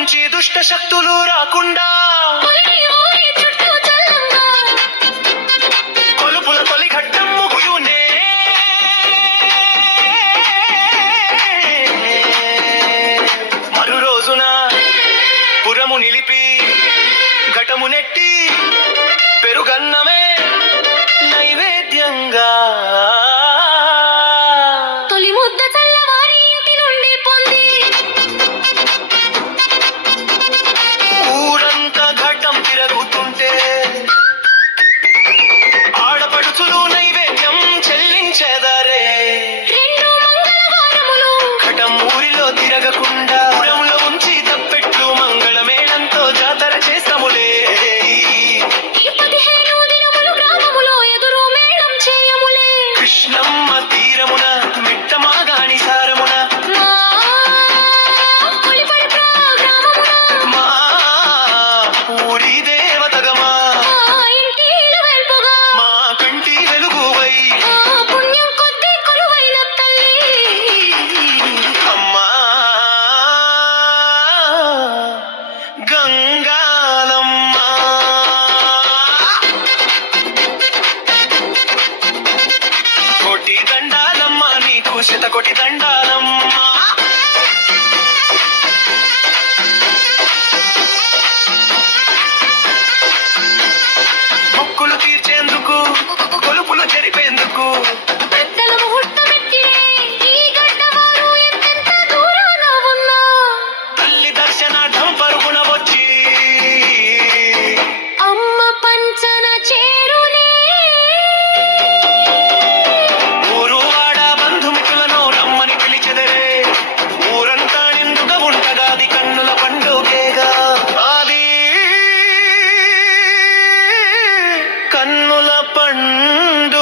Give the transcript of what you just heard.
నుంచి దుష్ట శక్తులు రాకుండా కొలుపుల మరు రోజున నిలిపి ఘటము నెట్టి ఉచిత కొటి దండాలమ్మా. కన్నుల పండు